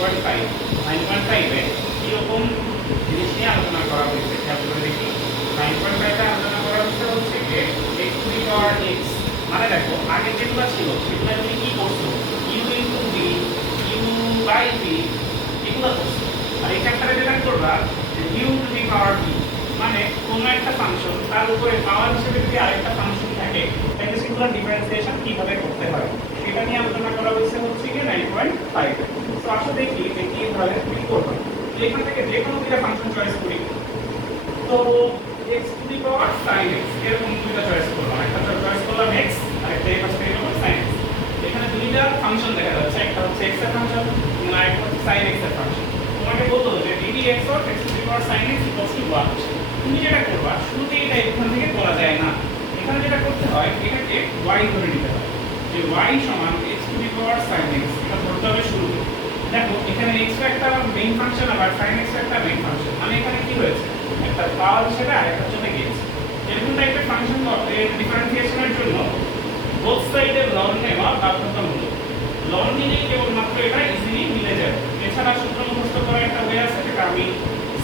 9.5 9.5 এ কিরকম জিনিস নিয়ে আলোচনা করা হয়েছে খেয়াল করে দেখি 9.5 এ আলোচনা করা হয়েছে হচ্ছে যে x to the power x মানে দেখো আগে যেগুলো ছিল সেগুলো তুমি কি করছো u into v u by v এগুলো করছো আর এই চ্যাপ্টারে যেটা করবা যে u two the power v মানে কোন একটা ফাংশন তার উপরে পাওয়ার হিসেবে যদি আরেকটা ফাংশন থাকে তাহলে সেগুলো ডিফারেন্সিয়েশন কিভাবে করতে হয় সেটা নিয়ে আলোচনা করা হয়েছে হচ্ছে কি 9.5 তো আসলে দেখি যে কিভাবে কি করব এখান থেকে যে কোনো দুটো ফাংশন চয়েস করি তো x to the power sin x এরকম দুটো চয়েস করলাম একটা চয়েস করলাম x আর একটা এই পাশে থেকে হলো sin x এখানে দুইটা ফাংশন দেখা যাচ্ছে একটা হচ্ছে x এর ফাংশন এবং আরেকটা হচ্ছে sin x এর ফাংশন তোমাকে বলতো যে ddx of x to the power sin x equals to 1 তুমি যেটা করবা শুরুতে এটা এখান থেকে করা যায় না এখানে যেটা করতে হয় এটাকে y ধরে নিতে হয় যে y সমান x to the power sin x এটা ধরতে হবে শুরুতে দেখো এখানে x একটা মেইন ফাংশন আবার sin x একটা মেইন ফাংশন মানে এখানে কি হয়েছে একটা পাওয়ার হিসেবে আরেকটা চলে গিয়েছে এরকম টাইপের ফাংশন এর ডিফারেন্সিয়েশনের জন্য বোথ সাইডের লন নেওয়া বাধ্যতামূলক লন নিলেই কেবলমাত্র এটা ইজিলি মিলে যাবে এছাড়া সূত্র মুখস্থ করার একটা ওয়ে আছে যেটা আমি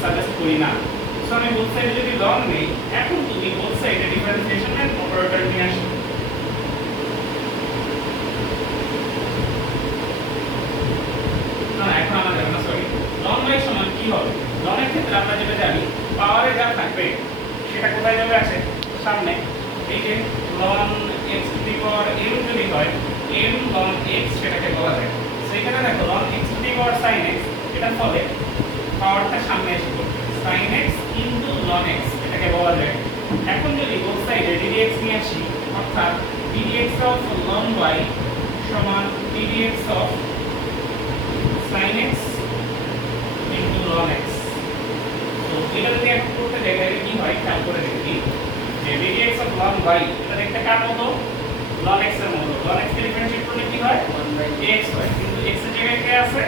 সাজেস্ট করি না সো আমি বোথ সাইডে যদি লন নেই এখন তুমি বোথ সাইডে ডিফারেন্সিয়েশনের অপারেটর নিয়ে আসো না এখন আমরা জানি না সরি লন y সমান কি হবে লনের ক্ষেত্রে আমরা যেটা জানি পাওয়ারে যা থাকবে সেটা কোথায় যাবে আসে সামনে এই যে ln x to the power m যদি হয় m ln x সেটাকে বলা যায় সেখানে দেখো ln x to the power sin x এটা ফলে পাওয়ারটা সামনে এসে পড়বে sin x into ln x এটাকে বলা যায় এখন যদি বোথ সাইডে ddx নিয়ে আসি অর্থাৎ ddx অফ ln y সমান ddx of sin x into ln x তো এটা যদি এখন করতে যাই তাহলে কি হয় খেয়াল করে দেখি যে ddx অফ ln y এটা দেখতে কার মতো ln x এর মতো ln x কে ডিফারেন্সিয়েট করলে কি হয় 1/x হয় কিন্তু x এর জায়গায় কে আছে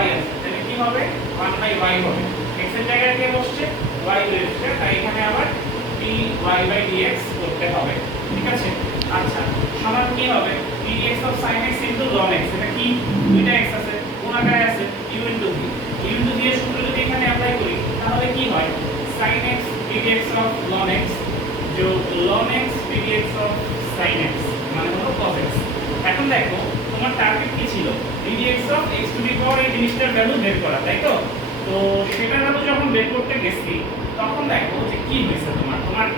y আছে তাহলে কি হবে 1/y হবে x এর জায়গায় কে বসছে y বসছে তাই এখানে আবার dy/dx করতে হবে ঠিক আছে আচ্ছা সমান কি হবে ddx of sin x ln x এটা কি দুইটা x আছে কোন আকারে আছে u v u v এর সূত্র যদি এখানে অ্যাপ্লাই করি তাহলে কি হয় sin x ddx of ln x যোগ ln x ddx of sin x মানে হলো cos x এখন দেখো তোমার টার্গেট কি ছিল ddx of x to the power এই জিনিসটার ভ্যালু বের করা তাই তো তো সেটার ভ্যালু যখন বের করতে গেছি তখন দেখো যে কি হয়েছে তোমার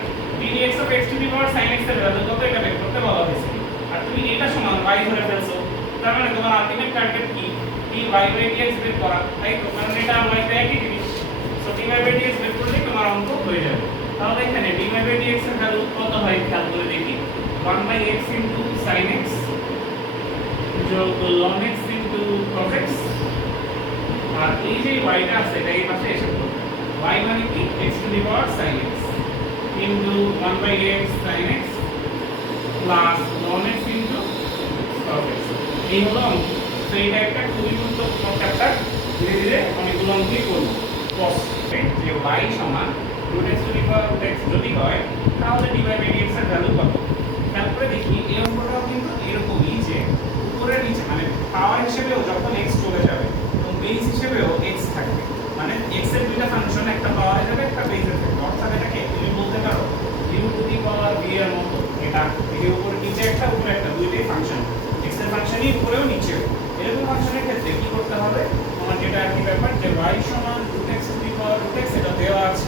ddx of x to the power sin x এর ভ্যালু কত এটা বের করতে বলা হয়েছে আর তুমি এটা সমান y ধরে ফেলছো তার মানে তোমার আলটিমেট টার্গেট কি dy/dx বের করা তাই তো কারণ এটা y তে একই জিনিস সো dy/dx বের করলে তোমার অঙ্ক হয়ে যাবে তাহলে এখানে dy/dx এর ভ্যালু কত হয় খেয়াল করে দেখি 1/x ইনটু sin x যোগ ln x into cos x আর এই যে y টা আছে এটা এই পাশে এসে পড়বে y মানে কি x to the power sin x into 1/x sin x plus ln x into cos x এই হলো অঙ্ক তো এটা একটা খুবই গুরুত্বপূর্ণ চ্যাপ্টার ধীরে ধীরে অনেকগুলো অঙ্কই করব cos যে y সমান √x to the power √x যদি হয় তাহলে dy/dx এর ভ্যালু কত খেয়াল করে দেখি এই অঙ্কটাও কিন্তু এরকমই যে উপরের নিচে মানে পাওয়ার হিসেবেও যখন x চলে যাবে এবং বেস হিসেবেও x থাকবে মানে x এর দুইটা ফাংশন একটা পাওয়ারে যাবে একটা বেসে থাকবে অর্থাৎ এটাকে তুমি বলতে পারো u two the power v এর মতো এটা এই উপরে নিচে একটা উপরে একটা দুইটাই ফাংশন x এর ফাংশনই উপরেও নিচেও এরকম ফাংশনের ক্ষেত্রে কি করতে হবে তোমার যেটা একই ব্যাপার যে y সমান √x to the power √x এটা দেওয়া আছে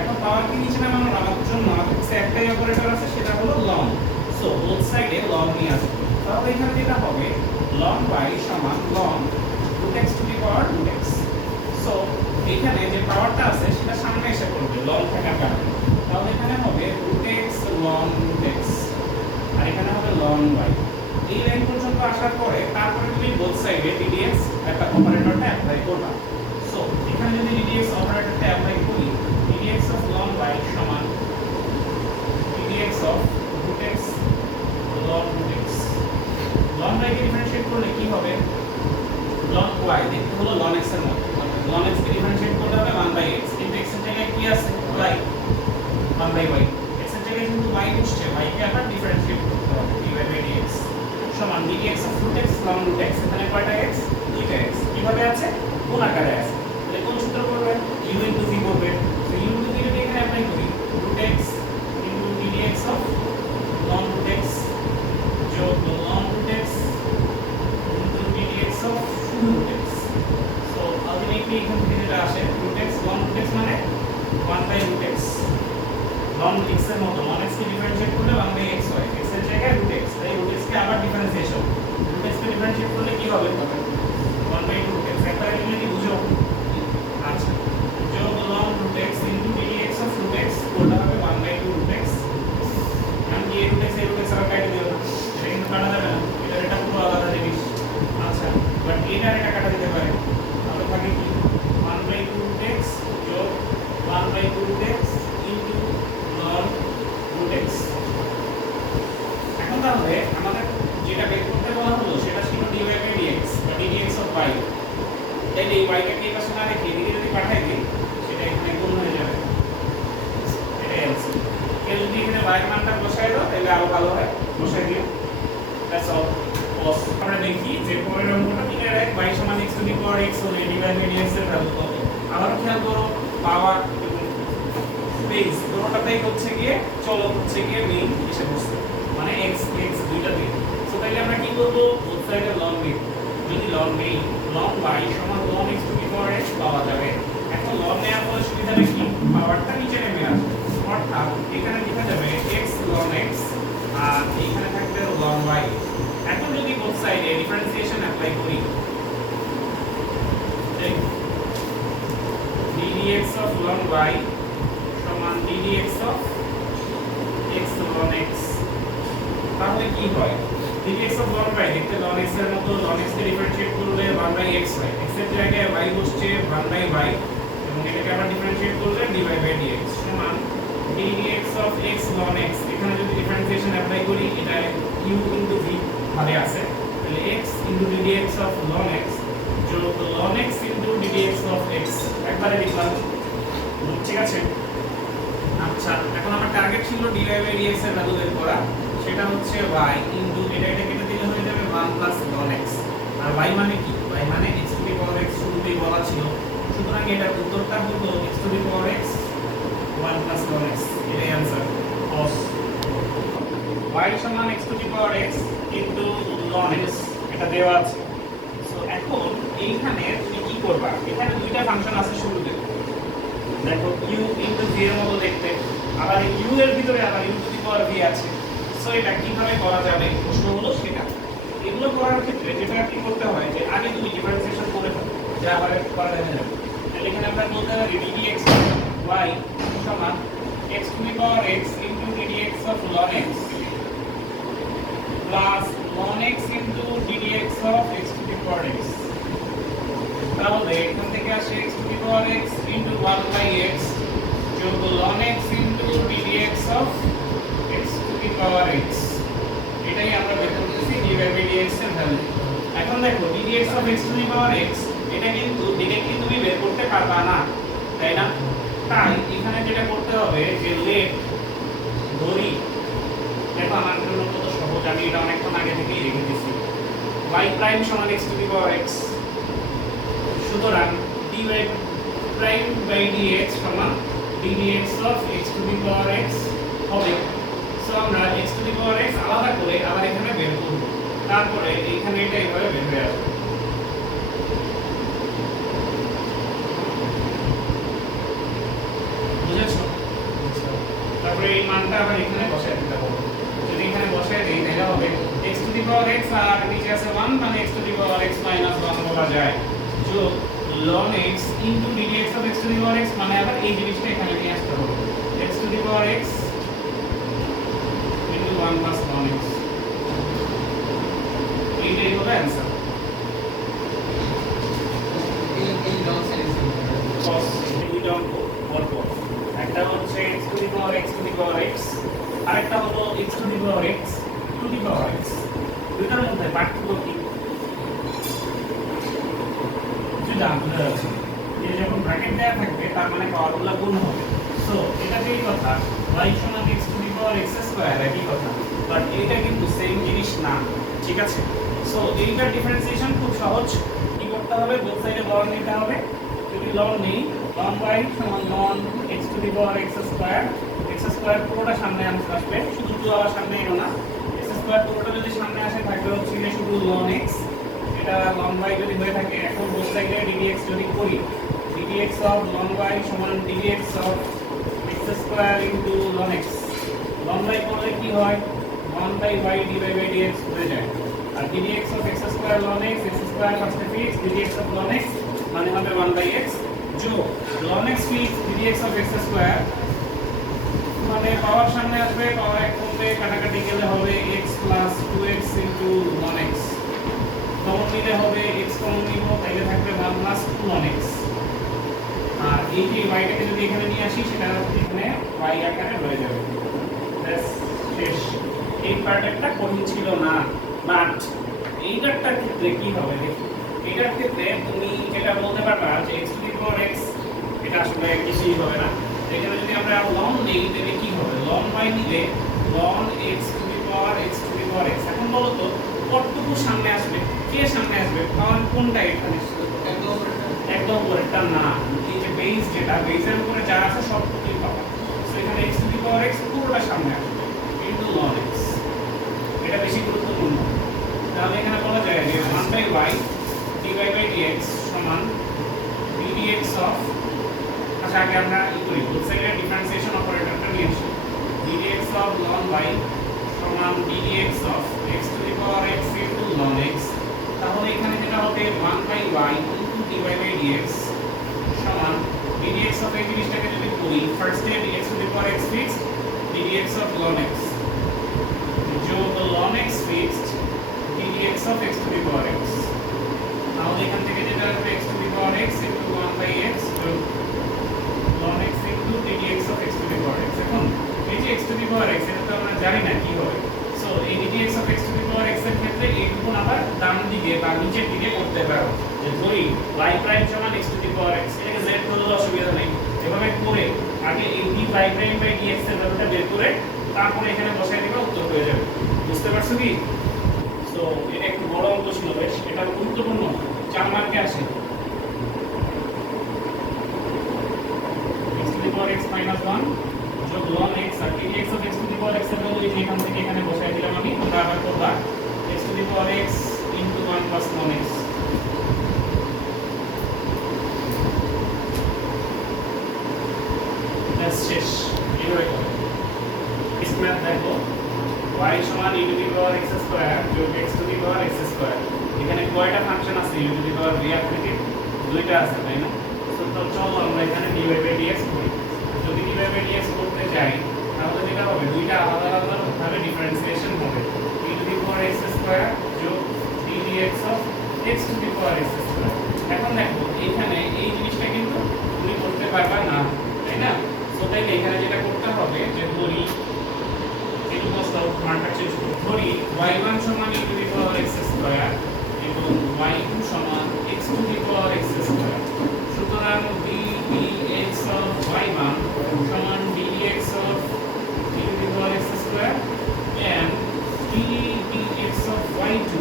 এখন পাওয়ার কি নিচে নামানোর আমার জন্য আমাদের কাছে একটাই অপারেটর আছে সেটা হলো ln সো বোথ সাইডে ln নিয়ে আসবে তাহলে এখানে যেটা হবে ln y সমান ln √x to the power √x so এখানে যে পাওয়ারটা আছে সেটা সামনে এসে পড়বে ln থাকার কারণে তাহলে এখানে হবে √x ln √x আর এখানে হবে ln y এই লাইন পর্যন্ত আসার পরে তারপরে তুমি বোথ সাইডে ddx একটা অপারেটরটা অ্যাপ্লাই করবা সো এখানে যদি ddx অপারেটরটা অ্যাপ্লাই করি ddx অফ ln y সমান ddx of √x ln √x ln y K differentiate করলে কি হবে ln y দেখতে হলো ln x এর মতো ln x কে ডিফারেন্সিয়েট করলে হবে 1/x কিন্তু x এর জায়গায় কি আছে y 1/y x এর জায়গায় কিন্তু y বসছে y কে আবার ডিফারেন্সিয়েট করতে হবে dy/dx সমান ddx of √x ln √x এখানে কয়টা x দুইটা x কি কিভাবে আছে? কোন আকারে আছে। তাহলে কোন সূত্র পড়বে? u ইনটু v পড়বে। তো u ইনটু v যদি এখানে অ্যাপ্লাই করি √x into ddx of ln √x যোগ ln √x into ddx of শুধু √x। সো আলটিমেটলি এখান থেকে যেটা আসে √x ln √x মানে 1/√x ln x এর মতো ln x কে ডিফারেন্সিয়েট করলে 1/x হয়। x এর জায়গায় √x, তাই √x কে আবার ডিফারেন্সিয়েশন, √x কে ডিফারেন্সিয়েট করলে কি হবে? 1/√x। একবার এগুলো কি বুঝো? আচ্ছা, যোগ ln √x into ddx of √x কোনটা হবে 1/2√x। আমি কি √x এর √x আবার কাটে দিও না, এটা কিন্তু কাটা যাবে না, এটা পুরো আলাদা জিনিস। আচ্ছা, বাট এটা কাটা দিতে পারে, তাহলে থাকে কি 1/2√x যোগ 1/2√x ইনটু ln √x। এখন তাহলে আমাদের যেটা বের করতে বলা হলো সেটা ছিল dy/dx বা ddx অফ y। তাহলে এই y টাকে এই পাশে না রেখে এদিকে যদি পাঠাই দিই সেটা এখানে গুণ হয়ে যাবে, এটাই আছে। কেউ যদি এখানে y এর মানটা বসায় দাও তাহলে আরো ভালো হয়, বসাই দিও। That's all. আমরা দেখি যে পরের অঙ্কটা কি দেয়, y সমান x to the power x হলে dy/dx এর ভ্যালু কত। আবার খেয়াল করো পাওয়ার বেস দুটোটাতেই হচ্ছে গিয়ে চলক হচ্ছে গিয়ে মেইন এসে বসছে, মানে x দুইটা দিই। সো তাহলে আমরা কি করব? বোথ সাইডে লন নিব। যদি লন নেই ln y সমান ln x to the power x পাওয়া যাবে। এখন লন নেওয়ার পরে সুবিধাটা কি? পাওয়ারটা নিচে নেমে আসবে, অর্থাৎ এখানে লেখা যাবে x ln x আর এখানে থাকবে ln y। এখন যদি বোথ সাইডে ডিফারেন্সিয়েশন অ্যাপ্লাই করি ddx অফ ln y সমান ddx of x ln x, তাহলে কি হয়? ddx অফ ln y দেখতে ln x এর মতো, ln x কে ডিফারেন্সিয়েট করলে 1/x হয়, x এর জায়গায় y বসছে 1/y এবং এটাকে আবার ডিফারেন্সিয়েট করলে dy/dx সমান ddx of x ln x। এখানে যদি ডিফারেন্সিয়েশন অ্যাপ্লাই করি এটা u ইনটু v ভাবে আছে, তাহলে x into ddx of ln x যোগ ln x into ddx of x একবারে লিখলাম, ঠিক আছে? আচ্ছা, এখন আমার টার্গেট ছিল dy/dx এর ভ্যালু বের করা, সেটা হচ্ছে y ইনটু এটা কেটে দিলে হয়ে যাবে 1 প্লাস ln x। আর y মানে কি? y মানে x to the power x শুরুতেই বলা ছিল, সুতরাং এটার উত্তরটা হলো x to the power x 1 plus ln x। এটাই आंसर cos y সমান x to the power x into ln x, এটা দেওয়া আছে। সো এখন এইখানে তুমি কি করবা? এখানে দুইটা ফাংশন আছে শুরুতে, দেখো u ইনটু v এর মতো দেখতে, আবার এই u এর ভিতরে আবার u two the power v আছে। সো এটা কিভাবে করা যাবে প্রশ্ন হলো সেটা। এগুলো করার ক্ষেত্রে যেটা কি করতে হয় যে আগে তুমি ডিফারেন্সিয়েশন করে ফেলো, যা আবার করা যাবে না। তাহলে এখানে আমরা বলতে পারি ddx y সমান x to the power x into ddx of ln x plus ln x into ddx of x to the power x। তাহলে এখান থেকে আসে x to the power x into 1/x যোগ ln x into ddx of x to the power x। এটাই আমরা বের করতেছি dy/dx এর ভ্যালু। এখন দেখো ddx of x to the power x এটা কিন্তু ডিরেক্টলি তুমি বের করতে পারবা না, তাই না? তাই এখানে যেটা করতে হবে যে লেট ধরি, দেখো আমার জন্য কত সহজ, আমি এটা অনেকক্ষণ আগে থেকেই রেখে দিয়েছি। y প্রাইম সমান x to the power x, সুতরাং dy/dx সমান ddx of x to the power x হবে। সো আমরা x to the power x আলাদা করে আবার এখানে বের করব, তারপরে এইখানে এটা এইভাবে বের হয়ে আসবে। বুঝেছো? তারপরে এই মানটা আবার এখানে বসায় দিতে হবে। যদি এখানে বসায় দেই তাহলে হবে x to the power x আর নিচে আছে 1, মানে x to the power x minus 1 বলা যায়, যোগ ln x into ddx of x to the power x, মানে আবার এই জিনিসটা এখানে নিয়ে আসতে হবে, x to the power x into 1 plus ln x। এইটাই হবে आंसर। এই লং সাইজ cos এই ডাউন করব, একটা হচ্ছে x to the power x to the power x, আরেকটা হলো x to the power x to the power x। দুটার মধ্যে পার্থক্য কি? জানতে আছে যে যখন ব্র্যাকেট দেয়া থাকবে তার মানে পাওয়ারগুলো গুণ হবে। সো এটা যেই কথা y সমান x to the power x square একই কথা, বাট এটা কিন্তু সেম জিনিস না, ঠিক আছে? সো এইটার ডিফারেন্সিয়েশন খুব সহজ। কি করতে হবে, বোথ সাইডে লন নিতে হবে। যদি লন নেই, লন y সমান লন x to the power x square, x square পুরোটা সামনে আসবে, শুধু 2 আবার সামনে এলো না। x স্কয়ার পুরোটা যদি সামনে আসে থাকবে হচ্ছে কি শুধু লন x, এটা লন y যদি হয়ে থাকে। এখন বোথ সাইডে ddx যদি করি, ddx অফ লন y সমান ddx of x square into লন x। লন y করলে কি হয়, 1/y dydx হয়ে যায়। আর ddx of x square ln x, x স্কয়ার ফার্স্টে fix, ddx of ln x মানে হবে 1/x যোগ ln x fix ddx of x square মানে পাওয়ার সামনে আসবে, পাওয়ার এক কমবে, কাটাকাটি গেলে হবে x plus 2x into ln x। Common নিলে হবে x কমন নিব, তাইলে থাকবে 1 plus 2 ln x। আর এই যে y টাকে যদি এখানে নিয়ে আসি, সেটা এখানে y আকারে হয়ে যাবে। ব্যাস শেষ। এই পার্টটা কঠিন ছিল না, বাট এইটার ক্ষেত্রে কি হবে দেখি। এইটার ক্ষেত্রে তুমি যেটা বলতে পারবা যে x to the power x, এটা আসলে কিছুই হবে না। এখানে যদি আমরা ln নেই তাহলে কি হবে, ln y নিলে ln x to the power x to the power x। এখন বলো তো কতটুকু সামনে আসবে, কে সামনে আসবে, কারণ কোনটা এখানে একদম উপরেরটা না, এই যে বেস, যেটা বেসের উপরে যা আছে সবটুকুই পাবা। সো এখানে x to the power x পুরোটা সামনে আসবে ইনটু ln x। এটা বেশি গুরুত্বপূর্ণ। তাহলে এখানে বলা যায় যে 1/y dy/dx সমান ddx অফ, আচ্ছা আগে আমরা ই করি, বোথ সাইডে ডিফারেন্সিয়েশন অপারেটরটা নিয়ে আসি। ddx অফ ln y সমান ddx of x to the power x into ln x। তাহলে এখানে যেটা হবে 1/y ইনটু dy/dx সমান ddx অফ এই জিনিসটাকে যদি করি, ফার্স্টে x to the power x fixed, ddx of ln x যোগ ln x fixed ddx of x to the power x। তাহলে এখান থেকে যেটা আসবে x to the power x into 1/x যোগ ln x into ddx of x to the power x। এখন এই যে x to the power x, এটা তো আমরা জানি না কি হবে। সো এই ddx of x to the power x এর ক্ষেত্রে এইটুকু আবার ডান দিকে বা নিচের দিকে করতে পারো, যে ধরি y প্রাইম সমান x to the power x, এটাকে z করলে অসুবিধা নেই। এভাবে করে আগে এই dy প্রাইম বাই dx এর ভ্যালুটা বের করে তারপরে এখানে বসাই দিবা, উত্তর হয়ে যাবে। বুঝতে পারছো কি? তো এটা একটু বড় অঙ্ক ছিল বেশ, এটা গুরুত্বপূর্ণ, 4 মার্কে আসে। x to the power x minus 1 যোগ ln x আর ddx of x to the power x এর ভ্যালু এখান থেকে এখানে বসাই দিলাম আমি। তোমরা আবার করবা x to the power x into 1 plus ln x। ব্যাস শেষ। এইভাবে করো। স্কয়ার দেখো y সমান e to the power x square যোগ x to the power x square. এখানে কয়টা ফাংশন আছে e to the power v আকৃতির? দুইটা আছে, তাই না? তো চলো আমরা এখানে dy/dx করি। যদি dy/dx করতে যাই তাহলে যেটা হবে, দুইটা আলাদা আলাদা ভাবে ডিফারেন্সিয়েশন হবে। e to the power x square যোগ ddx of x to the power x square. এখন দেখো এখানে এই জিনিসটা কিন্তু তুমি করতে পারবা না, তাই না? সো তাইলে এখানে যেটা করতে হবে যে ধরি মানটা চেঞ্জ করব, ধরি y1 সমান e to the power x square এবং y2 সমান x to the power x square. সুতরাং ddx অফ y1 সমান ddx of e to the power x square and ddx of y2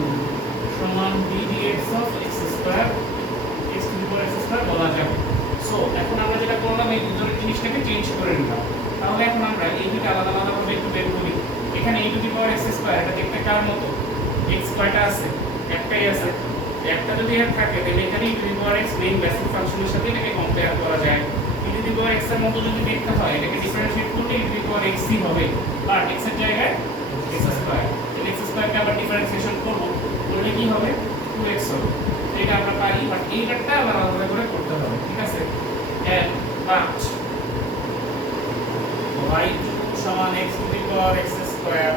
সমান ddx of x square, x to the power x square বলা যাবে। So এখন আমরা যেটা করলাম, এই দুটোর জিনিসটাকে চেঞ্জ করে নিলাম। তাহলে এখন আমরা এই দুটো আলাদা আলাদা ভাবে একটু বের করি। এখানে e to the power x square, এটা দেখতে কার মতো? x কয়টা আছে? একটাই আছে। একটা যদি এর থাকে তাহলে এখানে e to the power x main basic ফাংশনের সাথে এটাকে কম্পেয়ার করা যায়। e to the power x এর মতো যদি দেখতে হয়, এটাকে ডিফারেন্সিয়েট করলে e to the power x ই হবে, বাট x এর জায়গায় x স্কয়ার। তাহলে x স্কয়ারকে আবার ডিফারেন্সিয়েশন করব, করলে কি হবে? 2x হবে। এটা আমরা পারি, বাট এইটাটা আবার আলাদা করে করতে হবে, ঠিক আছে? and but y2 সমান x to the power x square,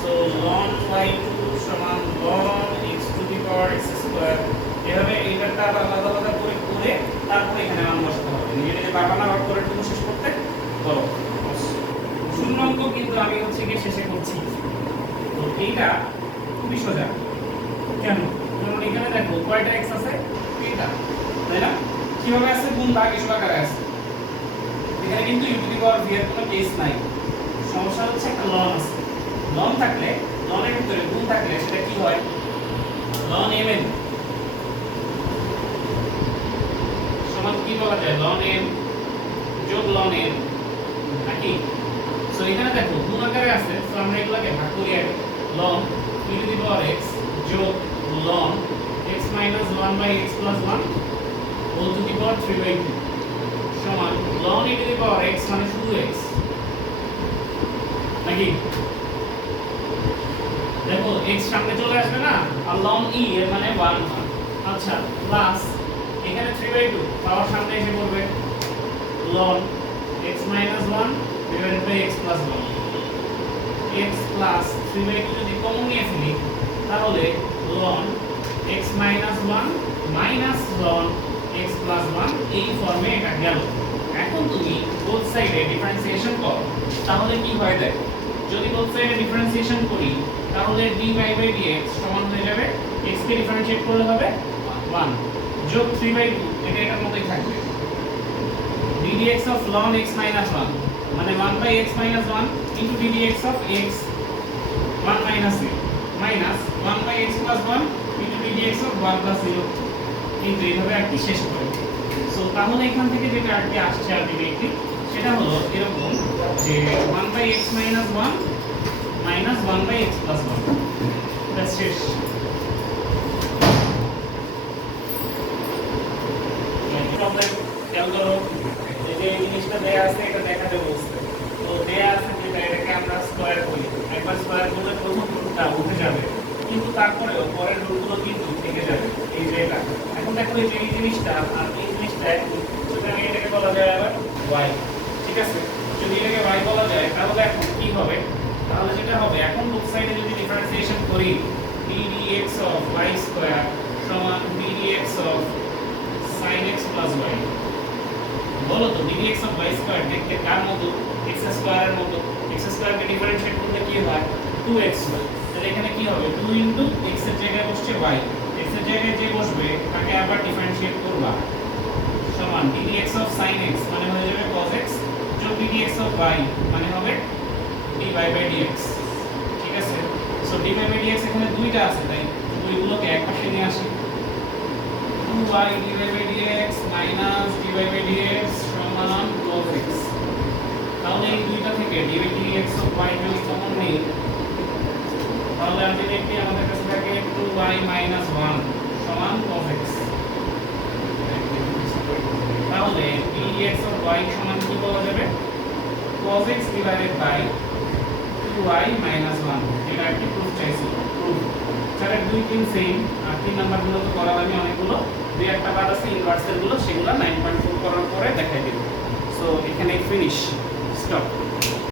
so ln y2 সমান ln x to the power x square. এভাবে এইটাটা আলাদা আলাদা করে করে তারপর এখানে মান বসাতে হবে। নিজে নিজে পারবা না ভাগ করে তুমি শেষ করতে বলো। শূন্য অঙ্ক কিন্তু আমি হচ্ছে কি শেষে করছি। তো এইটা খুবই সোজা। কেন? কারণ এখানে দেখো কয়টা x আছে? এইটা, তাই না? কিভাবে আছে? গুণ ভাগ ইস্যু আকারে আছে। এখানে কিন্তু e to the power v এর কোনো কেস নাই। সমস্যা হচ্ছে একটা ln আছে। ln থাকলে, ln এর ভিতরে গুণ থাকলে সেটা কি হয়? ln mn সমান কি বলা যায় ln m যোগ ln n নাকি? সো এখানে দেখো গুণ আকারে আছে, সো আমরা এগুলোকে ভাগ করি আগে। ln e to the power x যোগ ln x minus 1 by x plus 1 whole to the power 3/2 সমান ln e to the power x মানে শুধু x নাকি? দেখো x সামনে চলে আসবে না, আর ln e এর মানে 1। আচ্ছা, প্লাস এখানে 3/2 পাওয়ার সামনে এসে পড়বে ln x minus 1 divided by x plus 1 x plus 3/2 যদি কমন নিয়ে ফেলি তাহলে ln x minus 1 minus ln x plus 1 এই ফর্মে এটা গেল। এখন তুমি বোথ সাইডে ডিফারেন্সিয়েশন করো, তাহলে কি হয় দেখো, যদি বোথ সাইডে ডিফারেন্সিয়েশন করি তাহলে dy by dx সমান হয়ে যাবে x কে ডিফারেন্সিয়েট করলে হবে 1 যোগ 3/2 এটা এটার মধ্যেই থাকবে ddx of ln x minus 1 মানে 1 by x minus 1 into ddx of x 1 minus 0 minus 1 by x plus 1 into ddx of 1 plus 0 এইভাবে আর কি শেষ করে। সো তাহলে এখান থেকে যেটা আর কি আসছে আলটিমেটলি সেটা হলো এরকম যে 1 by x minus 1 minus 1 by x plus 1 that's শেষ। প্রবলেম খেয়াল করো, এই যে জিনিসটা দেয়া আছে এটা দেখাতে বলছে, তো দেয়া আছে যেটা এটাকে আমরা স্কয়ার করি, একবার স্কয়ার করলে প্রথম রুটটা উঠে যাবে কিন্তু তারপরে পরের রুটগুলো কিন্তু থেকে যাবে এই যে এটা। এখন দেখো এই যে এই জিনিসটা আর এই জিনিসটা সুতরাং এটাকে বলা যায় আবার y, ঠিক আছে? যদি এটাকে y বলা যায় তাহলে এখন কি হবে, তাহলে যেটা হবে এখন both সাইডে যদি ডিফারেন্সিয়েশন করি ddx of y স্কয়ার সমান ddx of sin x plus y। বলো তো ddx of y স্কয়ার দেখতে কার মতো? x স্কয়ার এর মতো। x স্কয়ার কে ডিফারেন্সিয়েট করলে কি হয় 2x হয়, তাহলে এখানে কি হবে 2 ইনটু x এর জায়গায় বসছে y, x এর জায়গায় যে বসবে তাকে আবার ডিফারেন্সিয়েট করবা সমান ddx of sin x মানে হয়ে যাবে cos x যোগ ddx of y মানে হবে dy by dx, ঠিক আছে? সো dy by dx এখানে দুইটা আছে তাই দুইগুলোকে একপাশে নিয়ে আসি 2y dy by dx minus dy by dx সমান cos x। তাহলে এই দুইটা থেকে dy by dx of y যদি কমন নেই তাহলে আলটিমেটলি আমাদের কাছে থাকে 2y minus 1 সমান cos x। তাহলে dx of y সমান কি বলা যাবে cos x divided by 2y minus 1। এটা একটি প্রুফ চাইছিল, প্রুফ তাহলে 2 3 সেম আর 3 নাম্বার গুলো তো করা আমি অনেকগুলো, দুই একটা বাদ আছে ইনভার্সের গুলো, সেগুলো 9.4 করার পরে দেখাই দেব। সো এখানে ফিনিশ, স্টপ।